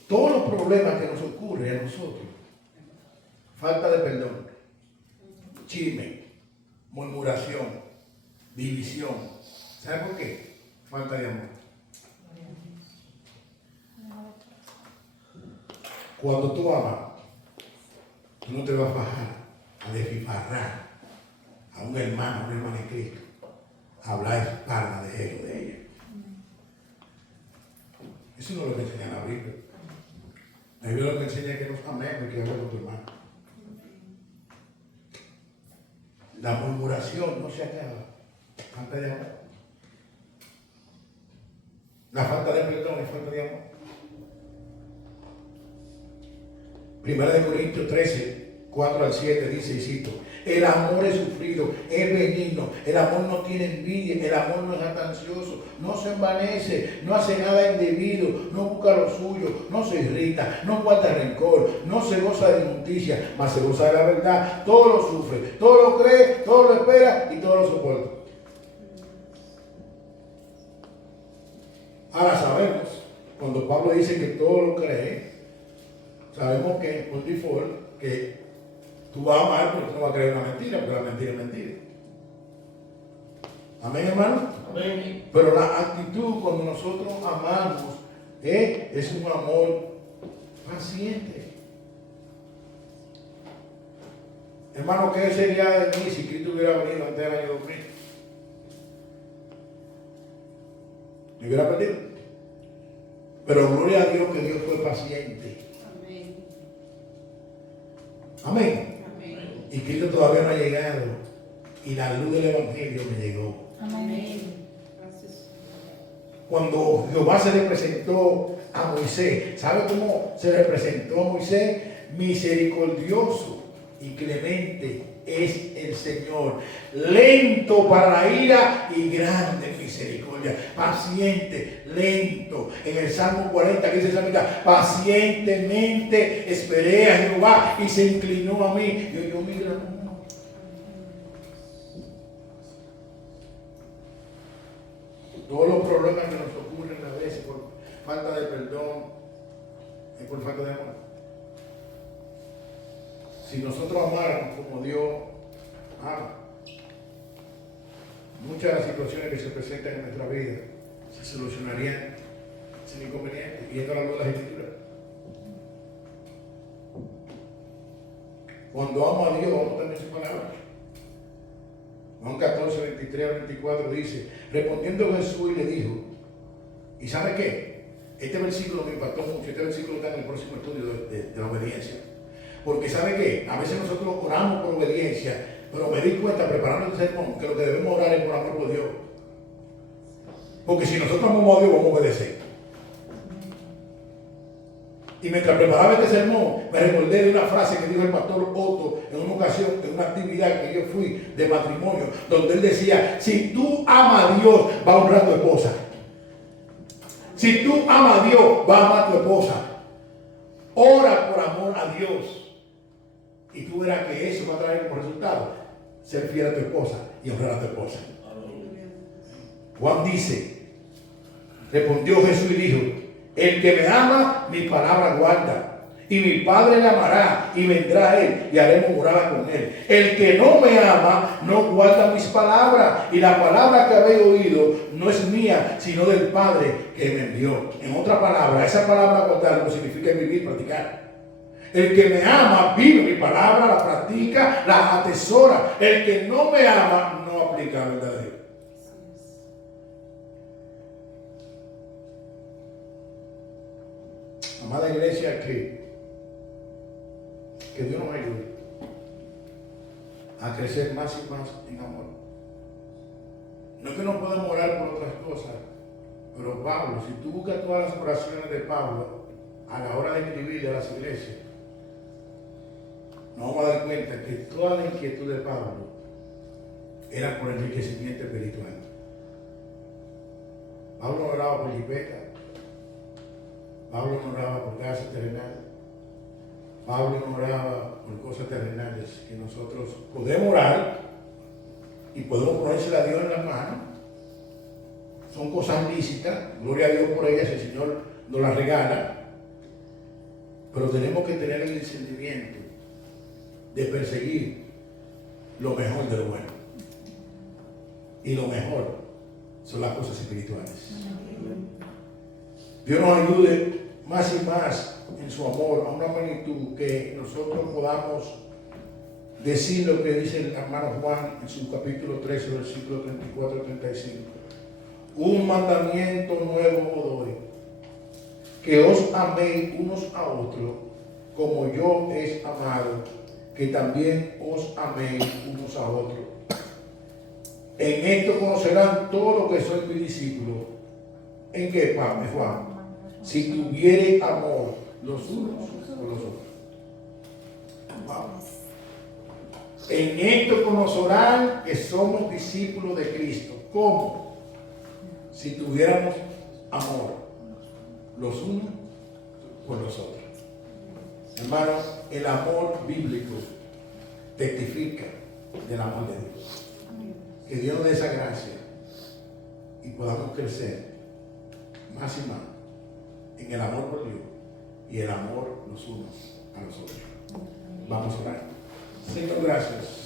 todos los problemas que nos ocurren a nosotros, falta de perdón, chisme, murmuración, división. ¿Saben por qué? Falta de amor. Cuando tú amas, tú no te vas a bajar a desfifarrar a un hermano, a una hermana en Cristo, a hablar espalda de él o de ella. Eso no es lo que enseña la Biblia. La Biblia lo que enseña es que nos amemos y que hablemos con tu hermano. La murmuración no se acaba. Falta de amor. La falta de perdón es falta de amor. Primera de Corintios 13, 4 al 7 dice, y cito, el amor es sufrido, es benigno, el amor no tiene envidia, el amor no es jactancioso, no se envanece, no hace nada indebido, no busca lo suyo, no se irrita, no guarda rencor, no se goza de injusticia, mas se goza de la verdad, todo lo sufre, todo lo cree, todo lo espera y todo lo soporta. Ahora sabemos, cuando Pablo dice que todo lo cree, sabemos que por default, que tú vas a amar, pero tú no vas a creer una mentira, porque la mentira es mentira. Amén, hermano. Amén. Pero la actitud cuando nosotros amamos es un amor paciente. Hermano, ¿qué sería de mí si Cristo hubiera venido antes del año 2000? Me hubiera perdido. Pero gloria a Dios que Dios fue paciente. Amén. Y Cristo todavía no ha llegado. Y la luz del Evangelio me llegó. Amén. Cuando Jehová se le presentó a Moisés, ¿sabe cómo se le presentó a Moisés? Misericordioso y clemente es el Señor, lento para la ira y grande en misericordia, paciente, lento. En el Salmo 40 que dice esa mitad, pacientemente esperé a Jehová y se inclinó a mí y oyó mi clamor. Todos los problemas que nos ocurren a veces por falta de perdón es por falta de amor. Si nosotros amáramos como Dios ama, muchas de las situaciones que se presentan en nuestra vida se solucionarían sin inconveniente, yendo a la luz de las Escrituras. Cuando amo a Dios, amo también su palabra. Juan 14, 23 al 24 dice, respondiendo Jesús y le dijo, ¿y sabe qué? Este versículo me impactó mucho, este versículo está en el próximo estudio de la obediencia. Porque ¿sabe qué? A veces nosotros oramos por obediencia, pero me di cuenta preparando el sermón que lo que debemos orar es por amor por Dios. Porque si nosotros amamos a Dios, vamos a obedecer. Y mientras preparaba este sermón, me recordé de una frase que dijo el pastor Otto en una ocasión, en una actividad que yo fui de matrimonio, donde él decía, si tú amas a Dios, va a honrar a tu esposa. Si tú amas a Dios, va a amar a tu esposa. Ora por amor a Dios. Y tú verás que eso va a traer como resultado ser fiel a tu esposa y honrar a tu esposa. Juan dice, respondió Jesús y dijo, el que me ama, mi palabra guarda, y mi Padre le amará, y vendrá a él, y haremos morada con él. El que no me ama, no guarda mis palabras, y la palabra que habéis oído no es mía, sino del Padre que me envió. En otra palabra, esa palabra guardar no significa vivir, practicar. El que me ama, vive mi palabra, la practica, la atesora. El que no me ama, no aplica la verdad de Dios. Amada iglesia, que Dios nos ayude a crecer más y más en amor. No es que no podamos orar por otras cosas, pero Pablo, si tú buscas todas las oraciones de Pablo a la hora de escribirle a las iglesias, nos vamos a dar cuenta que toda la inquietud de Pablo era por enriquecimiento espiritual. Pablo no oraba por jipeta, Pablo no oraba por casa terrenal, Pablo no oraba por cosas terrenales, que nosotros podemos orar y podemos ponérsela a Dios en la mano. Son cosas lícitas, gloria a Dios por ellas, el Señor nos las regala, pero tenemos que tener el discernimiento de perseguir lo mejor de lo bueno. Y lo mejor son las cosas espirituales. Dios nos ayude más y más en su amor a una magnitud que nosotros podamos decir lo que dice el hermano Juan en su capítulo 13, versículo 34 y 35. Un mandamiento nuevo os doy, que os améis unos a otros, como yo he amado, que también os améis unos a otros. En esto conocerán todos los que sois mis discípulos. ¿En qué, Padre Juan? Si tuviereis amor los unos por los otros. Wow. En esto conocerán que somos discípulos de Cristo. ¿Cómo? Si tuviéramos amor los unos por los otros. Hermanos, el amor bíblico testifica del amor de Dios. Que Dios nos dé esa gracia y podamos crecer más y más en el amor por Dios y el amor los unos a los otros. Vamos a orar. Señor, gracias